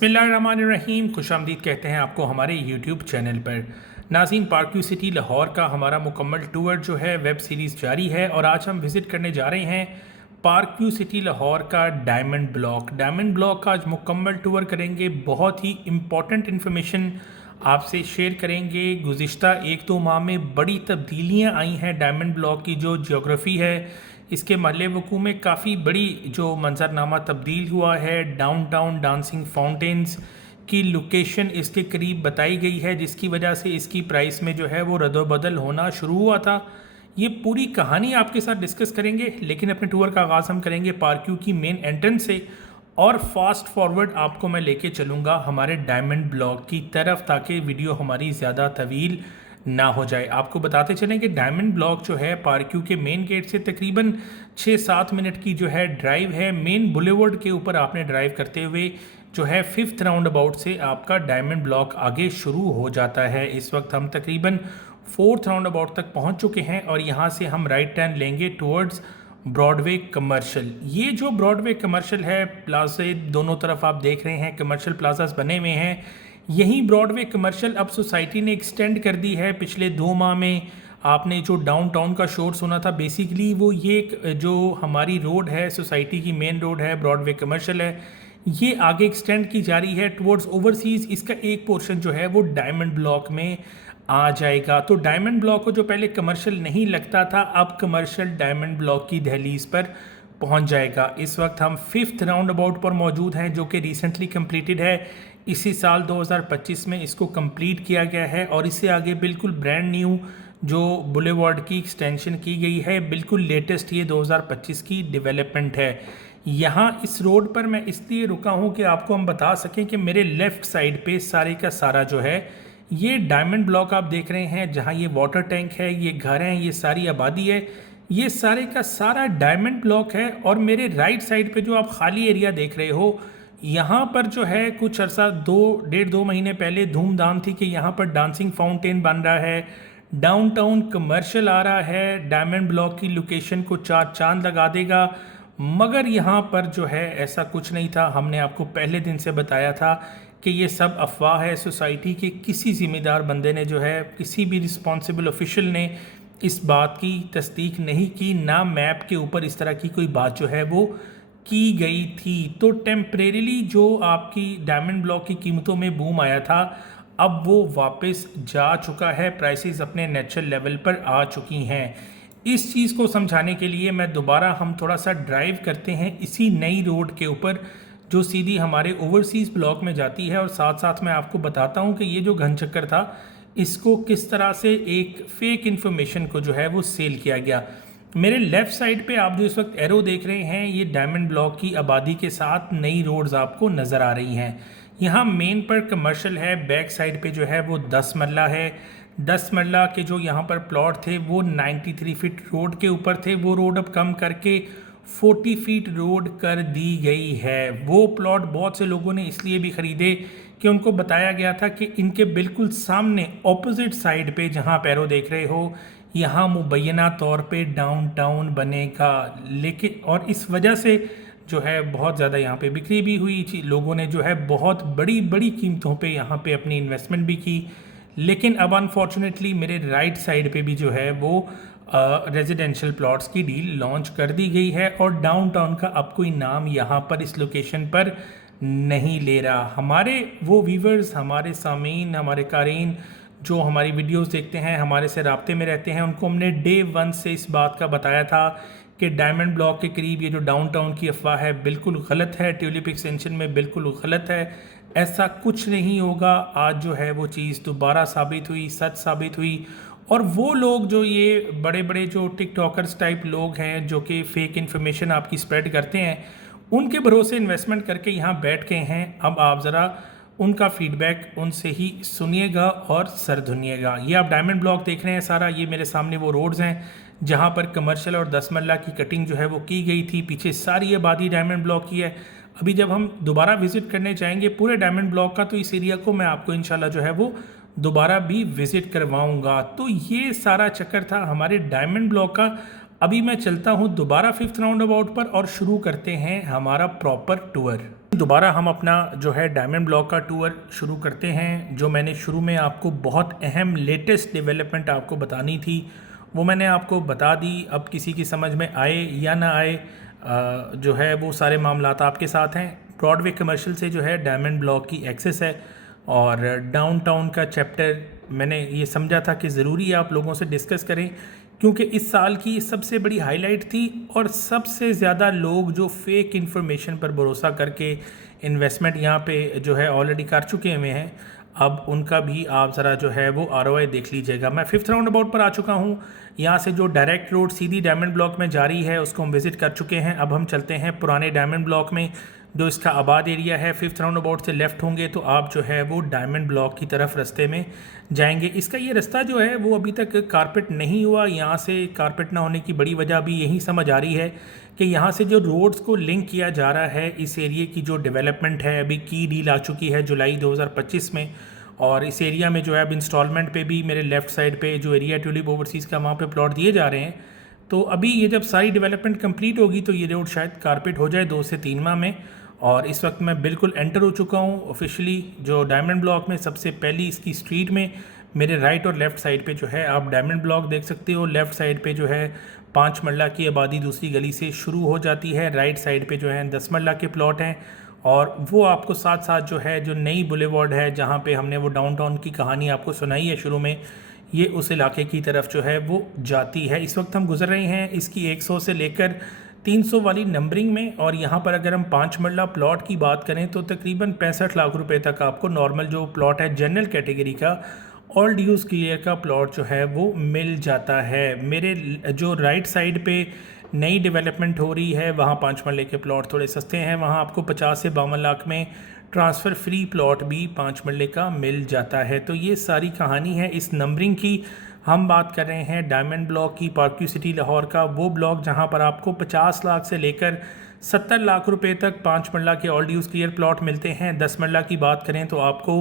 बिस्मिल्लाहिर्रहमानिर्रहीम, खुशामदीद कहते हैं आपको हमारे यूट्यूब चैनल पर। नाज़रीन, पार्क व्यू सिटी लाहौर का हमारा मुकम्मल टूर जो है वेब सीरीज़ जारी है और आज हम विज़िट करने जा रहे हैं पार्क व्यू सिटी लाहौर का डायमंड ब्लॉक। डायमंड ब्लॉक का आज मुकम्मल टूर करेंगे, बहुत ही इम्पॉर्टेंट इन्फॉर्मेशन आपसे शेयर करेंगे। गुज़िश्ता 1-2 माह में बड़ी तब्दीलियाँ आई हैं डायमंड ब्लॉक की, जो जियोग्राफी है इसके महल वकू में काफ़ी बड़ी जो मंजरनामा तब्दील हुआ है। डाउनटाउन डांसिंग फाउंटेन्स की लोकेशन इसके करीब बताई गई है, जिसकी वजह से इसकी प्राइस में जो है वो रद्दोबदल होना शुरू हुआ था। ये पूरी कहानी आपके साथ डिस्कस करेंगे, लेकिन अपने टूर का आगाज़ हम करेंगे पार्क व्यू की मेन एंट्रेंस से और फास्ट फॉरवर्ड आपको मैं लेके चलूँगा हमारे डायमंड ब्लॉक की तरफ, ताकि वीडियो हमारी ज़्यादा तवील ना हो जाए। आपको बताते चलें कि डायमंड ब्लॉक जो है पार्क व्यू के मेन गेट से तकरीबन 6-7 मिनट की जो है ड्राइव है। मेन बुलेवर्ड के ऊपर आपने ड्राइव करते हुए जो है 5th राउंड अबाउट से आपका डायमंड ब्लॉक आगे शुरू हो जाता है। इस वक्त हम तकरीबन 4th राउंड अबाउट तक पहुंच चुके हैं और यहाँ से हम राइट टर्न लेंगे टुवर्ड्स ब्रॉडवे कमर्शियल। ये जो ब्रॉडवे कमर्शियल है, प्लाजे दोनों तरफ आप देख रहे हैं कमर्शियल प्लाजास बने हुए हैं। यही ब्रॉडवे कमर्शियल अब सोसाइटी ने एक्सटेंड कर दी है। पिछले 2 माह में आपने जो डाउनटाउन का शोर सुना था, बेसिकली वो ये जो हमारी रोड है, सोसाइटी की मेन रोड है, ब्रॉडवे कमर्शियल है, ये आगे एक्सटेंड की जा रही है टुवर्ड्स ओवरसीज़। इसका एक पोर्शन जो है वो डायमंड ब्लॉक में आ जाएगा। तो डायमंड ब्लॉक को जो पहले कमर्शियल नहीं लगता था, अब कमर्शियल डायमंड ब्लॉक की दहलीज पर पहुंच जाएगा। इस वक्त हम 5th राउंड अबाउट पर मौजूद हैं, जो कि रिसेंटली कंप्लीटेड है। इसी साल 2025 में इसको कंप्लीट किया गया है और इससे आगे बिल्कुल ब्रांड न्यू जो बुलेवार्ड की एक्सटेंशन की गई है, बिल्कुल लेटेस्ट ये 2025 की डेवलपमेंट है। यहाँ इस रोड पर मैं इसलिए रुका हूँ कि आपको हम बता सकें कि मेरे लेफ़्ट साइड पे सारे का सारा जो है ये डायमंड ब्लॉक आप देख रहे हैं, जहाँ ये वाटर टैंक है, ये घर हैं, ये सारी आबादी है, ये सारे का सारा डायमंड ब्लॉक है। और मेरे राइट साइड पे जो आप खाली एरिया देख रहे हो, यहाँ पर जो है कुछ अर्सा 1.5-2 महीने पहले धूमधाम थी कि यहाँ पर डांसिंग फाउंटेन बन रहा है, डाउनटाउन कमर्शियल आ रहा है, डायमंड ब्लॉक की लोकेशन को 4 चांद लगा देगा। मगर यहाँ पर जो है ऐसा कुछ नहीं था। हमने आपको पहले दिन से बताया था कि ये सब अफवाह है। सोसाइटी के किसी ज़िम्मेदार बंदे ने जो है, किसी भी रिस्पॉन्सिबल ऑफिशियल ने इस बात की तस्दीक नहीं की, ना मैप के ऊपर इस तरह की कोई बात जो है वो की गई थी। तो टेम्परेरीली जो आपकी डायमंड ब्लॉक की कीमतों में बूम आया था, अब वो वापस जा चुका है, प्राइसेस अपने नेचुरल लेवल पर आ चुकी हैं। इस चीज़ को समझाने के लिए मैं दोबारा हम थोड़ा सा ड्राइव करते हैं इसी नई रोड के ऊपर जो सीधी हमारे ओवरसीज़ ब्लॉक में जाती है, और साथ साथ मैं आपको बताता हूँ कि ये जो घन चक्कर था, इसको किस तरह से एक फेक इन्फॉर्मेशन को जो है वो सेल किया गया। मेरे लेफ़्ट साइड पे आप जो इस वक्त एरो देख रहे हैं, ये डायमंड ब्लॉक की आबादी के साथ नई रोड्स आपको नज़र आ रही हैं। यहाँ मेन पर कमर्शियल है, बैक साइड पे जो है वो 10 मरला है। 10 मरला के जो यहाँ पर प्लॉट थे वो 93 फीट रोड के ऊपर थे, वो रोड अब कम करके 40 फीट रोड कर दी गई है। वो प्लॉट बहुत से लोगों ने इसलिए भी ख़रीदे कि उनको बताया गया था कि इनके बिल्कुल सामने ऑपोजिट साइड पे जहाँ पैरो देख रहे हो, यहाँ मुबैना तौर पे डाउनटाउन बनेगा। लेकिन और इस वजह से जो है बहुत ज़्यादा यहाँ पे बिक्री भी हुई, लोगों ने जो है बहुत बड़ी बड़ी कीमतों पे यहाँ पे अपनी इन्वेस्टमेंट भी की। लेकिन अब अनफॉर्चुनेटली मेरे राइट साइड पे भी जो है वो रेजिडेंशियल प्लॉट्स की डील लॉन्च कर दी गई है और डाउनटाउन का अब कोई नाम यहाँ पर इस लोकेशन पर नहीं ले रहा। हमारे वो व्यूवर्स, हमारे सामीन, हमारे कारीन जो हमारी वीडियोस देखते हैं, हमारे से राब्ते में रहते हैं, उनको हमने डे 1 से इस बात का बताया था कि डायमंड ब्लॉक के करीब ये जो डाउनटाउन की अफवाह है बिल्कुल गलत है, ट्यूलिप एक्सटेंशन में बिल्कुल गलत है, ऐसा कुछ नहीं होगा। आज जो है वो चीज़ दोबारा साबित हुई, सच साबित हुई। और वो लोग जो ये बड़े बड़े जो टिकटॉकर्स टाइप लोग हैं, जो कि फेक इन्फॉर्मेशन आपकी स्प्रेड करते हैं, उनके भरोसे इन्वेस्टमेंट करके यहाँ बैठ गए हैं। अब आप ज़रा उनका फीडबैक उनसे ही सुनिएगा और सर धुनिएगा। ये आप डायमंड ब्लॉक देख रहे हैं सारा, ये मेरे सामने वो रोड्स हैं जहाँ पर कमर्शियल और 10 मरला की कटिंग जो है वो की गई थी। पीछे सारी आबादी डायमंड ब्लॉक की है। अभी जब हम दोबारा विज़िट करने जाएंगे पूरे डायमंड ब्लॉक का, तो इस एरिया को मैं आपको इंशाल्लाह जो है वो दोबारा भी विज़िट करवाऊंगा। तो ये सारा चक्कर था हमारे डायमंड ब्लॉक का। अभी मैं चलता हूँ दोबारा 5th राउंड अबाउट पर और शुरू करते हैं हमारा प्रॉपर टूर। दोबारा हम अपना जो है डायमंड ब्लॉक का टूर शुरू करते हैं। जो मैंने शुरू में आपको बहुत अहम लेटेस्ट डेवलपमेंट आपको बतानी थी वो मैंने आपको बता दी। अब किसी की समझ में आए या ना आए, जो है वो सारे मामलात आपके साथ हैं। ब्रॉडवे कमर्शियल से जो है डायमंड ब्लॉक की एक्सेस है और डाउनटाउन का चैप्टर मैंने ये समझा था कि ज़रूरी है आप लोगों से डिस्कस करें, क्योंकि इस साल की सबसे बड़ी हाईलाइट थी और सबसे ज़्यादा लोग जो फेक इन्फॉर्मेशन पर भरोसा करके इन्वेस्टमेंट यहाँ पे जो है ऑलरेडी कर चुके हुए हैं, अब उनका भी आप ज़रा जो है वो ROI देख लीजिएगा। मैं 5th राउंड अबाउट पर आ चुका हूँ। यहाँ से जो डायरेक्ट रोड सीधी डायमंड ब्लॉक में जा रही है उसको हम विज़िट कर चुके हैं। अब हम चलते हैं पुराने डायमंड ब्लॉक में, जो इसका आबाद एरिया है। 5th राउंड अबाउट से लेफ़्ट होंगे तो आप जो है वो डायमंड ब्लॉक की तरफ रास्ते में जाएंगे। इसका ये रास्ता जो है वो अभी तक कारपेट नहीं हुआ। यहाँ से कारपेट ना होने की बड़ी वजह भी यही समझ आ रही है कि यहाँ से जो रोड्स को लिंक किया जा रहा है, इस एरिया की जो डेवलपमेंट है अभी की डील आ चुकी है जुलाई 2025 में, और इस एरिया में जो है अब इंस्टॉलमेंट पे भी मेरे लेफ़्ट साइड पे जो एरिया ट्यूलिप ओवरसीज़ का वहाँ पे प्लॉट दिए जा रहे हैं। तो अभी ये जब सारी डेवलपमेंट कंप्लीट होगी तो ये रोड शायद कारपेट हो जाए 2 से 3 माह में। और इस वक्त मैं बिल्कुल एंटर हो चुका हूँ ऑफिशियली जो डायमंड ब्लॉक में। सबसे पहली इसकी स्ट्रीट में मेरे राइट और लेफ़्ट साइड पे जो है आप डायमंड ब्लॉक देख सकते हो। लेफ़्ट साइड पे जो है 5 मरला की आबादी दूसरी गली से शुरू हो जाती है। राइट साइड पे जो है 10 मरला के प्लॉट हैं, और वो आपको साथ साथ जो है जो नई बुलेवार्ड है जहाँ पे हमने वो डाउनटाउन की कहानी आपको सुनाई है शुरू में, ये उस इलाके की तरफ जो है वो जाती है। इस वक्त हम गुजर रहे हैं इसकी 100 से लेकर 300 वाली नंबरिंग में, और यहाँ पर अगर हम 5 मरला प्लॉट की बात करें तो तकरीबन 65 लाख रुपए तक आपको नॉर्मल जो प्लॉट है जनरल कैटेगरी का ऑल ड्यूज़ क्लियर का प्लॉट जो है वो मिल जाता है। मेरे जो राइट साइड पे नई डेवलपमेंट हो रही है वहाँ 5 मरले के प्लॉट थोड़े सस्ते हैं, वहाँ आपको 50 से 52 लाख में ट्रांसफ़र फ्री प्लॉट भी 5 मरले का मिल जाता है। तो ये सारी कहानी है इस नंबरिंग की। हम बात कर रहे हैं डायमंड ब्लॉक की, पार्क व्यू सिटी लाहौर का, वो ब्लॉक जहां पर आपको 50 लाख से लेकर 70 लाख रुपए तक 5 मरला के ऑल ड्यूज़ क्लियर प्लॉट मिलते हैं। 10 मरला की बात करें तो आपको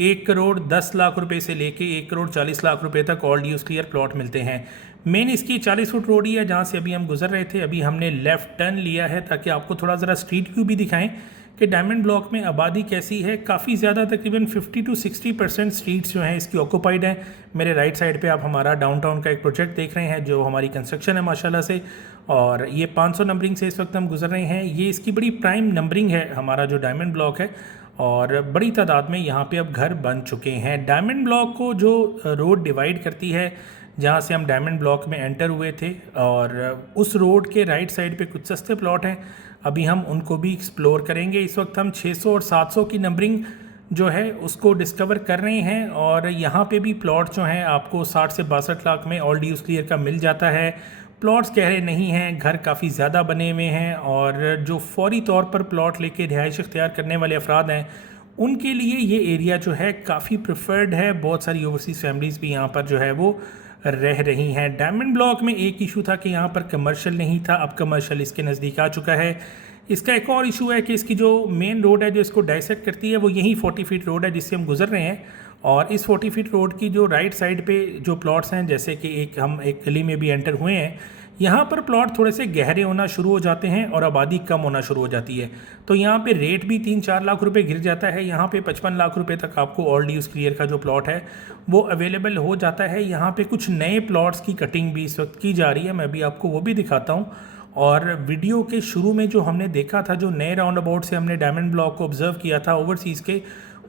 1 करोड़ 10 लाख रुपए से लेके 1 करोड़ 40 लाख रुपए तक ऑल ड्यूज़ क्लियर प्लॉट मिलते हैं। मेन इसकी 40 फुट रोड ही है जहाँ से अभी हम गुजर रहे थे। अभी हमने लेफ़्ट टर्न लिया है ताकि आपको थोड़ा ज़रा स्ट्रीट व्यू भी दिखाएं कि डायमंड ब्लॉक में आबादी कैसी है। काफ़ी ज़्यादा तकरीबन 50 to 60% स्ट्रीट्स जो हैं इसकी ऑक्यूपाइड हैं। मेरे राइट साइड पे आप हमारा डाउनटाउन का एक प्रोजेक्ट देख रहे हैं जो हमारी कंस्ट्रक्शन है माशाल्लाह से, और ये 500 नंबरिंग से इस वक्त हम गुजर रहे हैं। ये इसकी बड़ी प्राइम नंबरिंग है हमारा जो डायमंड ब्लॉक है, और बड़ी तादाद में यहाँ पे अब घर बन चुके हैं। डायमंड ब्लॉक को जो रोड डिवाइड करती है जहाँ से हम डायमंड ब्लॉक में एंटर हुए थे, और उस रोड के राइट साइड पे कुछ सस्ते प्लॉट हैं, अभी हम उनको भी एक्सप्लोर करेंगे। इस वक्त हम 600 और 700 की नंबरिंग जो है उसको डिस्कवर कर रहे हैं, और यहाँ पे भी प्लॉट जो हैं आपको 60 से 62 लाख में ऑल ड्यूज़ क्लियर का मिल जाता है। प्लॉट्स गहरे नहीं हैं, घर काफ़ी ज़्यादा बने हुए हैं, और जो फौरी तौर पर प्लॉट लेके रिहाइश इख्तियार करने वाले अफराद हैं उनके लिए ये एरिया जो है काफ़ी प्रेफर्ड है। बहुत सारी ओवरसीज़ फैमिलीज़ भी यहाँ पर जो है वो रह रही हैं। डायमंड ब्लॉक में एक इशू था कि यहाँ पर कमर्शियल नहीं था, अब कमर्शियल इसके नज़दीक आ चुका है। इसका एक और इशू है कि इसकी जो मेन रोड है जो इसको डाइसेक्ट करती है वो यही 40 फीट रोड है जिससे हम गुजर रहे हैं, और इस 40 फीट रोड की जो राइट साइड पे जो प्लॉट्स हैं, जैसे कि हम एक गली में भी एंटर हुए हैं, यहाँ पर प्लॉट थोड़े से गहरे होना शुरू हो जाते हैं और आबादी कम होना शुरू हो जाती है। तो यहाँ पे रेट भी 3-4 लाख रुपए गिर जाता है। यहाँ पे 55 लाख रुपए तक आपको ऑल ड्यूज़ क्लियर का जो प्लॉट है वो अवेलेबल हो जाता है। यहाँ पे कुछ नए प्लॉट्स की कटिंग भी इस वक्त की जा रही है, मैं भी आपको वो भी दिखाता हूँ। और वीडियो के शुरू में जो हमने देखा था, जो नए राउंड अबाउट से हमने डायमंड ब्लॉक को ऑब्जर्व किया था ओवरसीज़ के,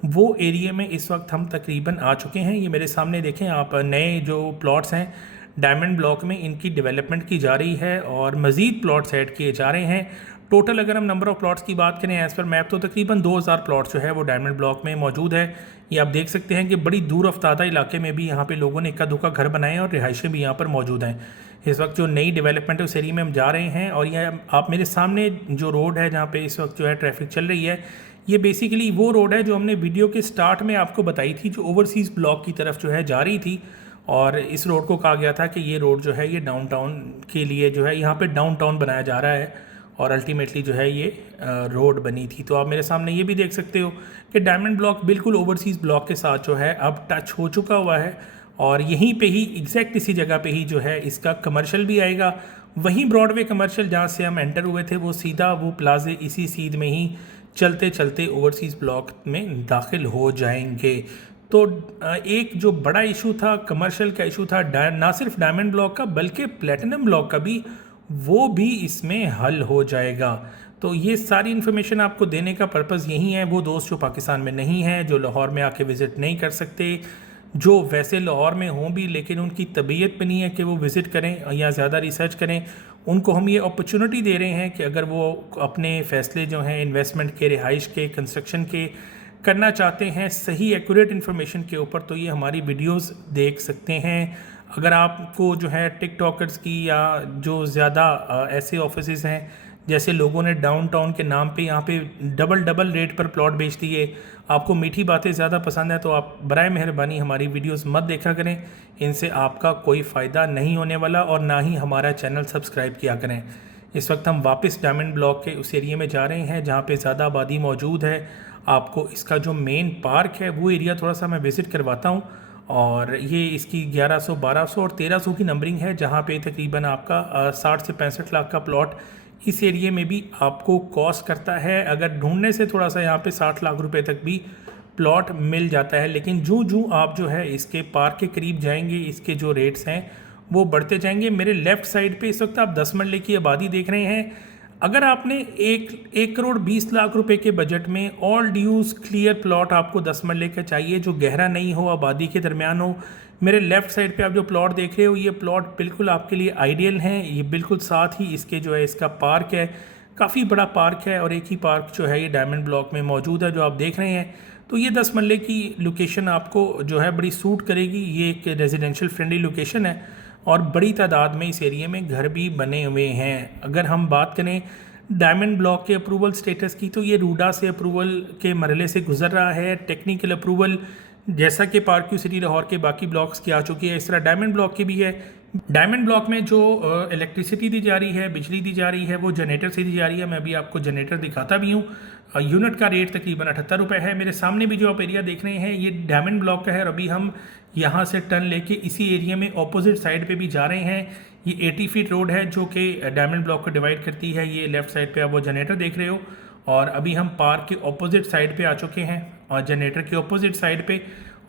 वो एरिया में इस वक्त हम तकरीबन आ चुके हैं। ये मेरे सामने देखें आप, नए जो प्लॉट्स हैं डायमंड ब्लॉक में इनकी डेवलपमेंट की जा रही है और मज़ीद प्लॉट्स ऐड किए जा रहे हैं। टोटल अगर हम नंबर ऑफ़ प्लॉट्स की बात करें एज़ पर मैप तो तकरीबन 2000 प्लॉट्स जो है वो डायमंड ब्लॉक में मौजूद है। ये आप देख सकते हैं कि बड़ी दूर अफ्तादा इलाके में भी यहाँ पे लोगों ने इक्का दुक्का घर बनाए हैं और रिहाइशें भी यहाँ पर मौजूद हैं। इस वक्त जो नई डेवलपमेंट है उस एरिया में हम जा रहे हैं, और ये आप मेरे सामने जो रोड है जहाँ पे इस वक्त जो है ट्रैफिक चल रही है, ये बेसिकली वो रोड है जो हमने वीडियो के स्टार्ट में आपको बताई थी, जो ओवरसीज़ ब्लॉक की तरफ जो है जा रही थी। और इस रोड को कहा गया था कि ये रोड जो है ये डाउनटाउन के लिए जो है यहाँ पे डाउनटाउन बनाया जा रहा है, और अल्टीमेटली जो है ये रोड बनी थी। तो आप मेरे सामने ये भी देख सकते हो कि डायमंड ब्लॉक बिल्कुल ओवरसीज़ ब्लॉक के साथ जो है अब टच हो चुका हुआ है, और यहीं पे ही एग्जैक्ट इसी जगह पे ही जो है इसका कमर्शियल भी आएगा। वहीं ब्रॉडवे कमर्शियल जहाँ से हम एंटर हुए थे वो सीधा वो प्लाजे इसी सीध में ही चलते चलते ओवरसीज़ ब्लॉक में दाखिल हो जाएंगे। तो एक जो बड़ा इशू था, कमर्शियल का इशू था, ना सिर्फ डायमंड ब्लॉक का बल्कि प्लेटिनम ब्लॉक का भी, वो भी इसमें हल हो जाएगा। तो ये सारी इन्फॉर्मेशन आपको देने का पर्पज़ यही है। वो दोस्त जो पाकिस्तान में नहीं हैं, जो लाहौर में आके विज़िट नहीं कर सकते, जो वैसे लाहौर में हों भी लेकिन उनकी तबीयत पे नहीं है कि वो विज़िट करें या ज़्यादा रिसर्च करें, उनको हम ये अपॉर्चुनिटी दे रहे हैं कि अगर वो अपने फ़ैसले जो हैं इन्वेस्टमेंट के, रिहाइश के, कंस्ट्रक्शन के करना चाहते हैं सही एक्यूरेट इन्फॉर्मेशन के ऊपर, तो ये हमारी वीडियोस देख सकते हैं। अगर आपको जो है टिकटॉकर्स की या जो ज़्यादा ऐसे ऑफिसेज हैं जैसे लोगों ने डाउनटाउन के नाम पे यहाँ पे डबल रेट पर प्लॉट बेच दिए, आपको मीठी बातें ज़्यादा पसंद है, तो आप बराए मेहरबानी हमारी वीडियोस मत देखा करें। इनसे आपका कोई फ़ायदा नहीं होने वाला और ना ही हमारा चैनल सब्सक्राइब किया करें। इस वक्त हम वापस डायमंड ब्लॉक के उस एरिया में जा रहे हैं जहाँ पे ज़्यादा आबादी मौजूद है। आपको इसका जो मेन पार्क है वो एरिया थोड़ा सा मैं विज़िट करवाता हूँ। और ये इसकी 1100, 1200 और 1300 की नंबरिंग है, जहाँ पे तकरीबन आपका 60 से 65 लाख का प्लॉट इस एरिया में भी आपको कॉस्ट करता है। अगर ढूंढने से थोड़ा सा यहाँ पे 60 लाख रुपए तक भी प्लॉट मिल जाता है, लेकिन जो आप जो है इसके पार्क के करीब जाएंगे इसके जो रेट्स हैं वो बढ़ते जाएंगे। मेरे लेफ़्ट साइड पे इस वक्त आप 10 मरले की आबादी देख रहे हैं। अगर आपने 1 करोड़ 20 लाख रुपए के बजट में ऑल ड्यूज क्लियर प्लॉट आपको 10 मरले का चाहिए, जो गहरा नहीं हो, आबादी के दरमियान हो, मेरे लेफ़्ट साइड पे आप जो प्लॉट देख रहे हो ये प्लॉट बिल्कुल आपके लिए आइडियल हैं। ये बिल्कुल साथ ही इसके जो है इसका पार्क है, काफ़ी बड़ा पार्क है और एक ही पार्क जो है ये डायमंड ब्लॉक में मौजूद है जो आप देख रहे हैं। तो ये 10 मरले की लोकेशन आपको जो है बड़ी सूट करेगी। ये एक रेजिडेंशियल फ्रेंडली लोकेशन है और बड़ी तादाद में इस एरिया में घर भी बने हुए हैं। अगर हम बात करें डायमंड ब्लॉक के अप्रूवल स्टेटस की, तो ये रूडा से अप्रूवल के मरहले से गुजर रहा है। टेक्निकल अप्रूवल जैसा कि पार्क सिटी लाहौर के बाकी ब्लॉक्स की आ चुकी है, इस तरह डायमंड ब्लॉक की भी है। डायमंड ब्लॉक में जो इलेक्ट्रिसिटी दी जा रही है, बिजली दी जा रही है, वो जनरेटर से दी जा रही है। मैं अभी आपको जनरेटर दिखाता भी हूँ। यूनिट का रेट तकरीबन 78 रुपये है। मेरे सामने भी जो आप एरिया देख रहे हैं ये डायमंड ब्लॉक का है और अभी हम यहाँ से टर्न लेके इसी एरिया में ऑपोजिट साइड पे भी जा रहे हैं। ये 80 फीट रोड है जो कि डायमंड ब्लॉक को डिवाइड करती है। ये लेफ़्ट साइड पे आप वो जनरेटर देख रहे हो और अभी हम पार्क के ऑपोजिट साइड पे आ चुके हैं और जनरेटर के ऑपोजिट साइड पे।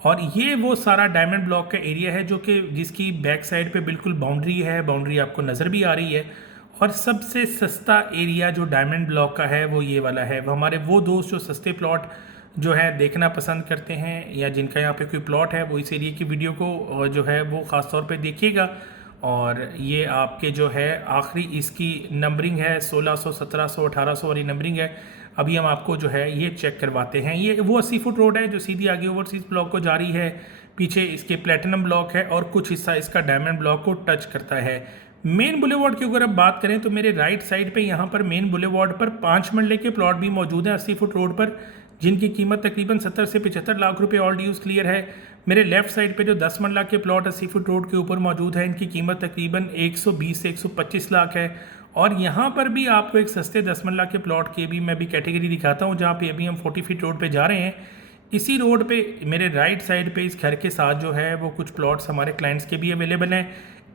और ये वो सारा डायमंड ब्लॉक का एरिया है जो कि जिसकी बैक साइड पे बिल्कुल बाउंड्री है, बाउंड्री आपको नज़र भी आ रही है। और सबसे सस्ता एरिया जो डायमंड ब्लॉक का है वो ये वाला है। वो हमारे वो दोस्त जो सस्ते प्लॉट जो है देखना पसंद करते हैं या जिनका यहाँ पे कोई प्लॉट है, वो इस एरिया की वीडियो को जो है वो ख़ास तौर पे देखिएगा। और ये आपके जो है आखिरी इसकी नंबरिंग है 1600, 1700, 1800 वाली नंबरिंग है। अभी हम आपको जो है ये चेक करवाते हैं। ये वो 80 फुट रोड है जो सीधी आगे ओवरसीज़ ब्लॉक को जा रही है। पीछे इसके प्लेटिनम ब्लॉक है और कुछ हिस्सा इसका डायमंड ब्लॉक को टच करता है। मेन बुलेवार्ड की अगर आप बात करें तो मेरे राइट साइड पे यहाँ पर मेन बुलेवार्ड पर 5 मरले के प्लॉट भी मौजूद हैं 80 फुट रोड पर, जिनकी कीमत तकरीबन 70 से 75 लाख रुपए ऑल ड्यूज क्लियर है। मेरे लेफ्ट साइड पे जो 10 मरला के प्लॉट 80 फुट रोड के ऊपर मौजूद है, इनकी कीमत तकरीबन 120 से 125 लाख है। और यहाँ पर भी आपको एक सस्ते 10 मरला के प्लॉट की भी मैं भी कैटेगरी दिखाता हूँ, जहाँ पे अभी हम 40 फीट रोड पे जा रहे हैं। इसी रोड पे मेरे राइट साइड पे इस घर के साथ जो है वो कुछ प्लॉट्स हमारे क्लाइंट्स के भी अवेलेबल हैं।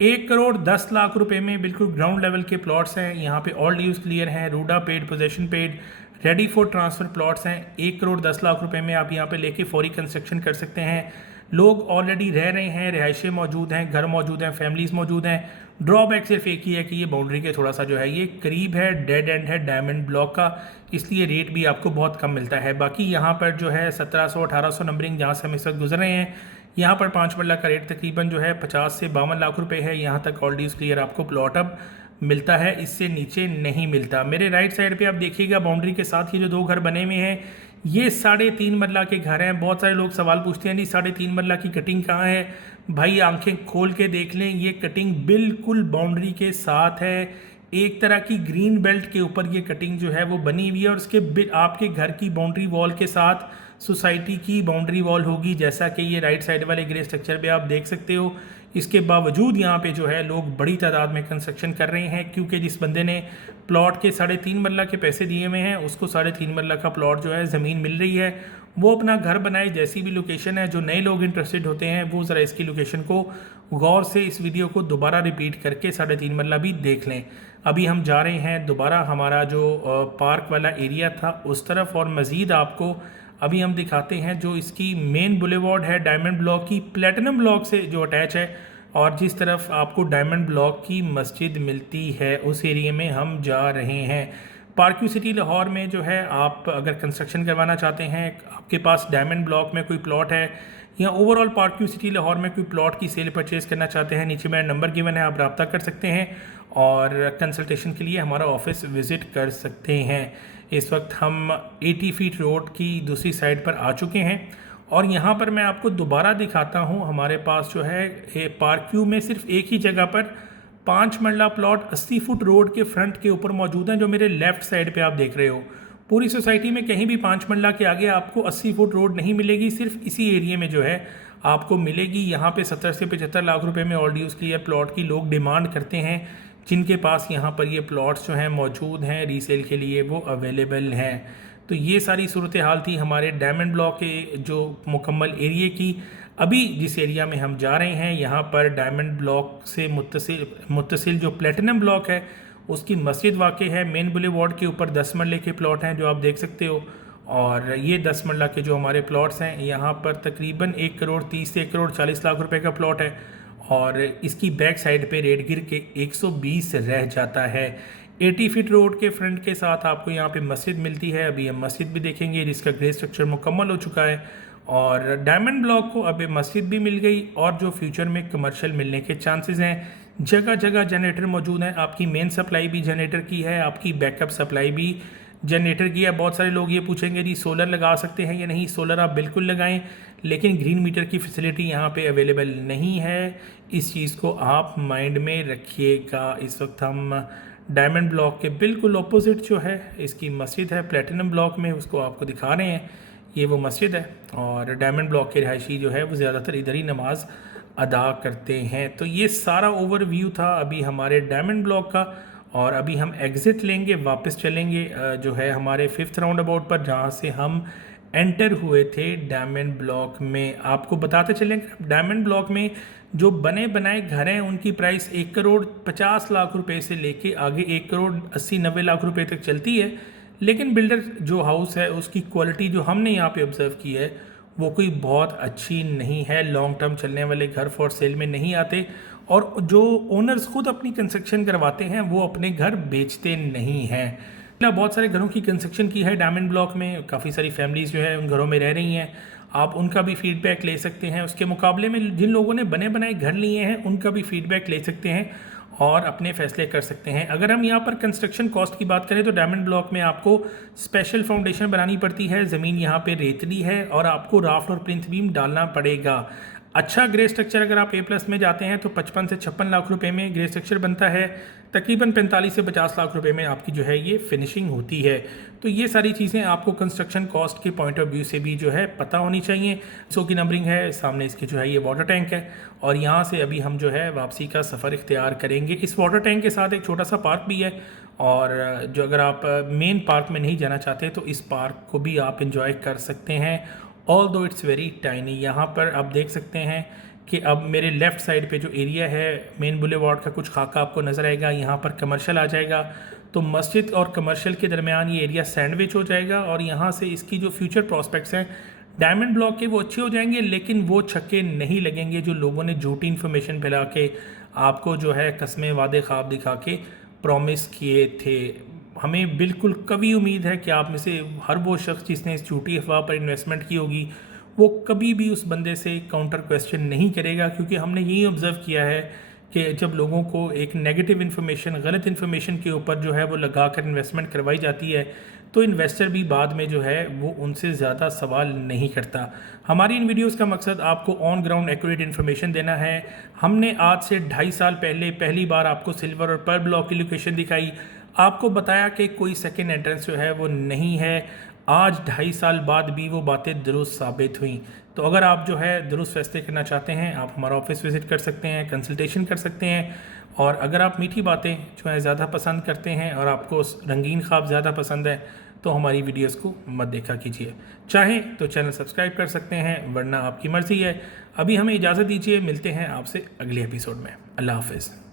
1 करोड़ 10 लाख रुपए में बिल्कुल ग्राउंड लेवल के प्लॉट्स हैं। यहाँ पे ऑल ड्यूज क्लियर हैं, RUDA paid, possession paid, ready for transfer plots हैं। 1 करोड़ 10 लाख रुपए में आप यहाँ पे लेके फौरी कंस्ट्रक्शन कर सकते हैं। लोग ऑलरेडी रह रहे हैं, रिहाइशें मौजूद हैं, घर मौजूद हैं, फैमिलीज़ मौजूद हैं। ड्रॉबैक सिर्फ एक ही है कि ये बाउंड्री के थोड़ा सा जो है ये करीब है, डेड एंड है डायमंड ब्लॉक का, इसलिए रेट भी आपको बहुत कम मिलता है। बाकी यहाँ पर जो है 1700-1800 नंबरिंग जहाँ से हम इस वक्त गुजर रहे हैं, यहाँ पर 5 मरला का रेट तकरीबन जो है 50 से 52 लाख रुपए है। यहाँ तक ऑल ड्यूज क्लियर आपको प्लॉट अब मिलता है, इससे नीचे नहीं मिलता। मेरे राइट साइड पे आप देखिएगा बाउंड्री के साथ ही जो 2 घर बने हुए हैं, ये 3.5 मरला के घर हैं। बहुत सारे लोग सवाल पूछते हैं, नहीं 3.5 मरला की कटिंग कहाँ है? भाई आंखें खोल के देख लें, ये कटिंग बिल्कुल बाउंड्री के साथ है। एक तरह की ग्रीन बेल्ट के ऊपर ये कटिंग जो है वो बनी हुई है और उसके आपके घर की बाउंड्री वॉल के साथ सोसाइटी की बाउंड्री वॉल होगी, जैसा कि ये राइट साइड वाले ग्रे स्ट्रक्चर पे आप देख सकते हो। इसके बावजूद यहाँ पे जो है लोग बड़ी तादाद में कंस्ट्रक्शन कर रहे हैं, क्योंकि जिस बंदे ने प्लॉट के 3.5 मरला के पैसे दिए हुए हैं उसको 3.5 मरला का प्लॉट जो है ज़मीन मिल रही है वो अपना घर बनाए। जैसी भी लोकेशन है, जो नए लोग इंटरेस्टेड होते हैं वो ज़रा इसकी लोकेशन को गौर से इस वीडियो को दोबारा रिपीट करके 3.5 मरला भी देख लें। अभी हम जा रहे हैं दोबारा हमारा जो पार्क वाला एरिया था उस तरफ, और मज़ीद आपको अभी हम दिखाते हैं जो इसकी मेन बुलेवार्ड है डायमंड ब्लॉक की प्लेटिनम ब्लॉक से जो अटैच है, और जिस तरफ आपको डायमंड ब्लॉक की मस्जिद मिलती है उस एरिया में हम जा रहे हैं। पार्क्यू सिटी लाहौर में जो है, आप अगर कंस्ट्रक्शन करवाना चाहते हैं, आपके पास डायमंड ब्लॉक में कोई प्लॉट है या ओवरऑल पार्क्यू सिटी लाहौर में कोई प्लॉट की सेल परचेज़ करना चाहते हैं, नीचे मेरा नंबर गिवन है, आप रब्ता कर सकते हैं और कंसल्टेशन के लिए हमारा ऑफिस विज़िट कर सकते हैं। इस वक्त हम 80 फीट रोड की दूसरी साइड पर आ चुके हैं, और यहाँ पर मैं आपको दोबारा दिखाता हूँ। हमारे पास जो है पार्क्यू में सिर्फ एक ही जगह पर 5 मरला प्लॉट 80 फुट रोड के फ्रंट के ऊपर मौजूद हैं, जो मेरे लेफ़्ट साइड पे आप देख रहे हो। पूरी सोसाइटी में कहीं भी 5 मरला के आगे आपको 80 फुट रोड नहीं मिलेगी, सिर्फ इसी एरिया में जो है आपको मिलेगी। यहाँ पे 70 से 75 लाख रुपए में ऑलरेडी उसके लिए प्लॉट की लोग डिमांड करते हैं, जिनके पास यहाँ पर ये प्लॉट्स जो हैं मौजूद हैं रीसेल के लिए, वो अवेलेबल हैं। तो ये सारी सूरत हाल थी हमारे डायमंड ब्लॉक के जो मुकम्मल एरिया की। अभी जिस एरिया में हम जा रहे हैं, यहाँ पर डायमंड ब्लॉक से मुत्तसिल जो प्लेटिनम ब्लॉक है उसकी मस्जिद वाक़ई है। मेन बुलेवार्ड के ऊपर 10 मरले के प्लॉट हैं जो आप देख सकते हो, और ये 10 मरला के जो हमारे प्लॉट्स हैं, यहाँ पर तकरीबन 1 करोड़ 30 से 1 करोड़ 40 लाख रुपए का प्लॉट है, और इसकी बैक साइड पे रेट गिर के 120 रह जाता है। 80 फीट रोड के फ्रंट के साथ आपको यहाँ पे मस्जिद मिलती है। अभी हम मस्जिद भी देखेंगे जिसका ग्रे स्ट्रक्चर मुकम्मल हो चुका है, और डायमंड ब्लॉक को अब मस्जिद भी मिल गई, और जो फ्यूचर में कमर्शियल मिलने के चांसेस हैं। जगह जगह जनरेटर मौजूद हैं, आपकी मेन सप्लाई भी जनरेटर की है, आपकी बैकअप सप्लाई भी जनरेटर की है। बहुत सारे लोग ये पूछेंगे जी सोलर लगा सकते हैं या नहीं। सोलर आप बिल्कुल लगाएं, लेकिन ग्रीन मीटर की फैसिलिटी यहाँ पे अवेलेबल नहीं है। इस चीज़ को आप माइंड में रखिएगा। इस वक्त हम डायमंड ब्लॉक के बिल्कुल ऑपोजिट जो है इसकी मस्जिद है प्लेटिनम ब्लॉक में, उसको आपको दिखा रहे हैं। ये वो मस्जिद है, और डायमंड ब्लॉक के रहायशी जो है वो ज़्यादातर इधर ही नमाज अदा करते हैं। तो ये सारा ओवरव्यू था अभी हमारे डायमंड ब्लॉक का, और अभी हम एग्ज़िट लेंगे, वापस चलेंगे जो है हमारे 5th राउंड अबाउट पर, जहाँ से हम एंटर हुए थे डायमंड ब्लॉक में। आपको बताते चलेंगे डायमंड ब्लॉक में जो बने बनाए घर हैं उनकी प्राइस 1 करोड़ 50 लाख रुपए से लेके आगे 1 करोड़ 80-90 लाख रुपए तक चलती है। लेकिन बिल्डर जो हाउस है उसकी क्वालिटी जो हमने यहाँ पे ऑब्ज़र्व की है वो कोई बहुत अच्छी नहीं है। लॉन्ग टर्म चलने वाले घर फॉर सेल में नहीं आते, और जो ओनर्स खुद अपनी कंस्ट्रक्शन करवाते हैं वो अपने घर बेचते नहीं हैं। बहुत सारे घरों की कंस्ट्रक्शन की है डायमंड ब्लॉक में, काफ़ी सारी फैमिलीज़ जो है उन घरों में रह रही हैं। आप उनका भी फीडबैक ले सकते हैं। उसके मुकाबले में जिन लोगों ने बने बनाए घर लिए हैं उनका भी फीडबैक ले सकते हैं और अपने फैसले कर सकते हैं। अगर हम यहाँ पर कंस्ट्रक्शन कॉस्ट की बात करें तो डायमंड ब्लॉक में आपको स्पेशल फाउंडेशन बनानी पड़ती है। ज़मीन यहाँ पे रेतली है और आपको राफ्ट और प्लिंथ बीम डालना पड़ेगा। अच्छा ग्रे स्ट्रक्चर अगर आप A+ में जाते हैं तो 55 से 56 लाख रुपए में ग्रे स्ट्रक्चर बनता है। तकरीबन 45 से 50 लाख रुपए में आपकी जो है ये फिनिशिंग होती है। तो ये सारी चीज़ें आपको कंस्ट्रक्शन कॉस्ट के पॉइंट ऑफ व्यू से भी जो है पता होनी चाहिए। 100 की नंबरिंग है, सामने इसके जो है ये वाटर टैंक है, और यहाँ से अभी हम जो है वापसी का सफ़र इख्तियार करेंगे। इस वाटर टैंक के साथ एक छोटा सा पार्क भी है, और जो अगर आप मेन पार्क में नहीं जाना चाहते तो इस पार्क को भी आप इंजॉय कर सकते हैं, ऑल दो इट्स वेरी टाइनी। यहाँ पर आप देख सकते हैं कि अब मेरे लेफ़्ट साइड पे जो एरिया है मेन बुलेवार्ड का कुछ खाका आपको नज़र आएगा। यहाँ पर कमर्शियल आ जाएगा, तो मस्जिद और कमर्शियल के दरमियान ये एरिया सैंडविच हो जाएगा, और यहाँ से इसकी जो फ्यूचर प्रॉस्पेक्ट्स हैं डायमंड ब्लॉक के वो अच्छे हो जाएंगे, लेकिन वो छक्के नहीं लगेंगे जो लोगों ने झूठी इन्फॉर्मेशन फैला के आपको जो है कस्में वादे ख्वाब दिखा के प्रॉमिस किए थे। हमें बिल्कुल कभी उम्मीद है कि आप में से हर वो शख्स जिसने इस झूठी अफवाह पर इन्वेस्टमेंट की होगी वो कभी भी उस बंदे से काउंटर क्वेश्चन नहीं करेगा, क्योंकि हमने यही ऑब्ज़र्व किया है कि जब लोगों को एक नेगेटिव इन्फॉर्मेशन, गलत इन्फॉर्मेशन के ऊपर जो है वो लगा कर इन्वेस्टमेंट करवाई जाती है तो इन्वेस्टर भी बाद में जो है वो उनसे ज़्यादा सवाल नहीं करता। हमारी इन वीडियोस का मकसद आपको ऑन ग्राउंड एक्यूरेट इन्फॉर्मेशन देना है। हमने आज से 2.5 साल पहले पहली बार आपको सिल्वर और पर्ल ब्लॉक की लोकेशन दिखाई। आपको बताया कि कोई सेकंड एंट्रेंस जो है वो नहीं है। आज 2.5 साल बाद भी वो बातें दुरुस्त साबित हुई। तो अगर आप जो है दुरुस्त फैसले करना चाहते हैं, आप हमारा ऑफिस विज़िट कर सकते हैं, कंसल्टेशन कर सकते हैं। और अगर आप मीठी बातें जो है ज़्यादा पसंद करते हैं और आपको रंगीन ख्वाब ज़्यादा पसंद है, तो हमारी वीडियोस को मत देखा कीजिए। चाहें तो चैनल सब्सक्राइब कर सकते हैं, वरना आपकी मर्ज़ी है। अभी हमें इजाज़त दीजिए, मिलते हैं आपसे अगले एपिसोड में। अल्लाह हाफ़िज़।